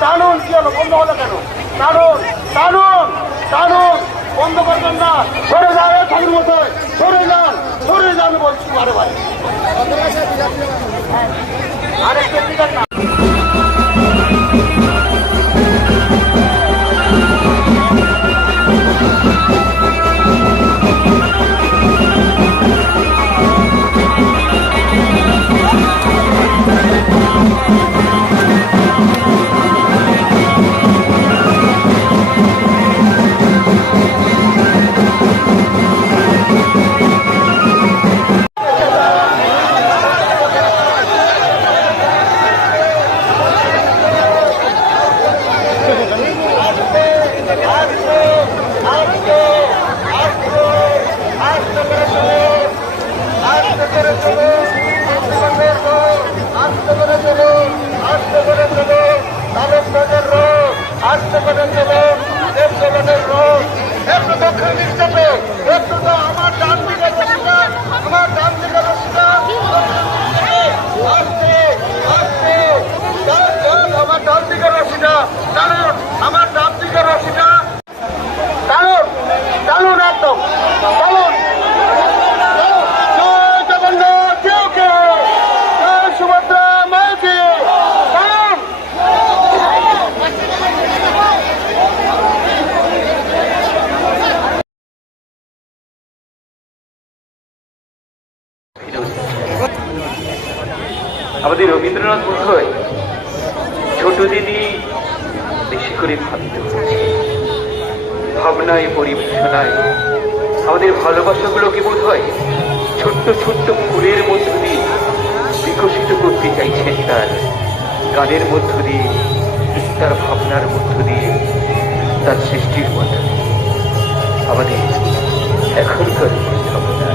টানুন কি হলো বন্ধ হলো কেন? টানুন টানুন টানুন বন্ধ করবেন না। সরে যান ঠাকুর মশাই, সরে যান বলছি বারে বারে। আরেকটা ঠিক আছে না। আমাদের রবীন্দ্রনাথ বোধহয় ছোট দিদি বেশি করে ভাবতে হচ্ছে, ভাবনায় পরিবেশনায় আমাদের ভালোবাসাগুলোকে বোধহয় ছোট্ট ছোট্ট ফুলের মধ্য দিয়ে বিকশিত করতে চাইছেন, তার গানের মধ্য দিয়ে, তার ভাবনার মধ্য দিয়ে, তার সৃষ্টির মধ্য দিয়ে। আমাদের এখনকার ভাবনা